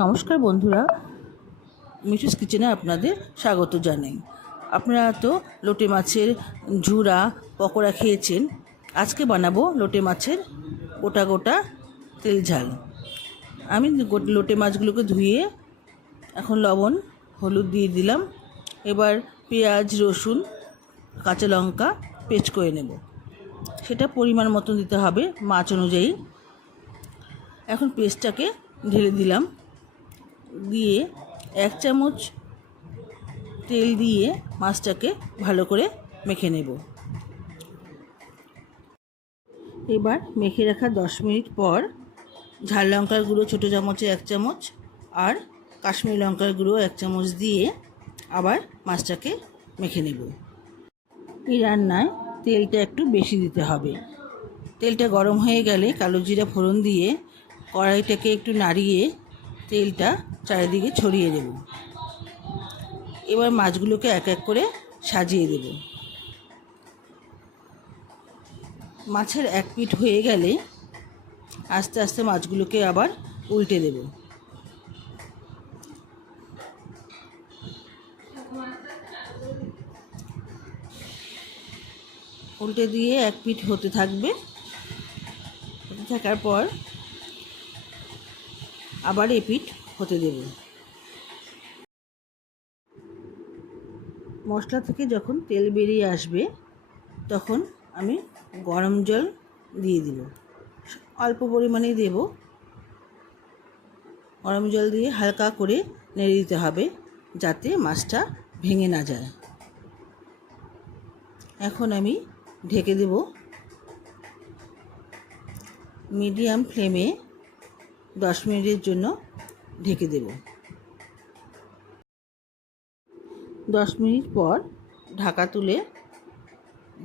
নমস্কার বন্ধুরা, মিঠুস কিচেনে আপনাদের স্বাগত জানাই। আপনারা তো লোটে মাছের ঝুরা পকোড়া খেয়েছেন। আজকে বানাবো লোটে মাছের গোটা গোটা তেল ঝাল। আমি লোটে মাছগুলোকে ধুয়ে এখন লবণ হলুদ দিয়ে দিলাম। এবার পেঁয়াজ রসুন কাঁচা লঙ্কা পেস্ট করে নেব। সেটা পরিমাণ মতো দিতে হবে মাছ অনুযায়ী। এখন পেস্টটাকে ঢেলে দিলাম, দিয়ে 1 চামচ তেল দিয়ে মাছটাকে ভালো করে মেখে নেব। এবার মেখে রাখা 10 মিনিট পর ঝাল লঙ্কার গুঁড়ো ছোটো চামচে 1 চামচ আর কাশ্মীরি লঙ্কার গুঁড়ো 1 চামচ দিয়ে আবার মাছটাকে মেখে নেব। এই রান্নায় তেলটা একটু বেশি দিতে হবে। তেলটা গরম হয়ে গেলে কালো জিরা ফোড়ন দিয়ে কড়াইটাকে একটু নাড়িয়ে তেলটা চারিদিকে ছড়িয়ে দেব। এবার মাছগুলোকে এক এক করে সাজিয়ে দেব। মাছের এক পিঠ হয়ে গেলে আস্তে আস্তে মাছগুলোকে আবার উল্টে দেব। উল্টে দিয়ে এক পিঠ হতে থাকবে। হতে থাকার পর আবার এ পিঠ হতে দেব। মশলা থেকে যখন তেল বেরিয়ে আসবে তখন আমি গরম জল দিয়ে দিব। অল্প পরিমাণেই দেব। গরম জল দিয়ে হালকা করে নেড়ে দিতে হবে যাতে মাছটা ভেঙে না যায়। এখন আমি ঢেকে দেব। মিডিয়াম ফ্লেমে 10 মিনিটের জন্য ঢেকে দেব। 10 মিনিট পর ঢাকা তুলে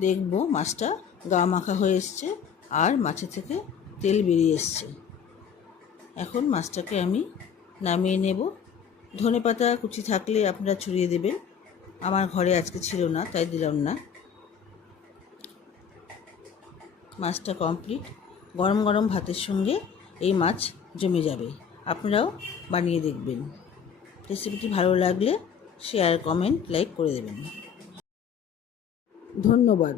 দেখব মাছটা গা মাখা হয়ে এসছে আর মাছের থেকে তেল বেরিয়ে এসছে। এখন মাছটাকে আমি নামিয়ে নেব। ধনেপাতা কুচি থাকলে আপনারা ছড়িয়ে দেবেন। আমার ঘরে আজকে ছিল না, তাই দিলাম না। মাছটা কমপ্লিট। গরম গরম ভাতের সঙ্গে এই মাছ জমে যাবে। আপনারাও বানিয়ে দেখবেন। রেসিপিটি ভালো লাগলে শেয়ার কমেন্ট লাইক করে দেবেন। ধন্যবাদ।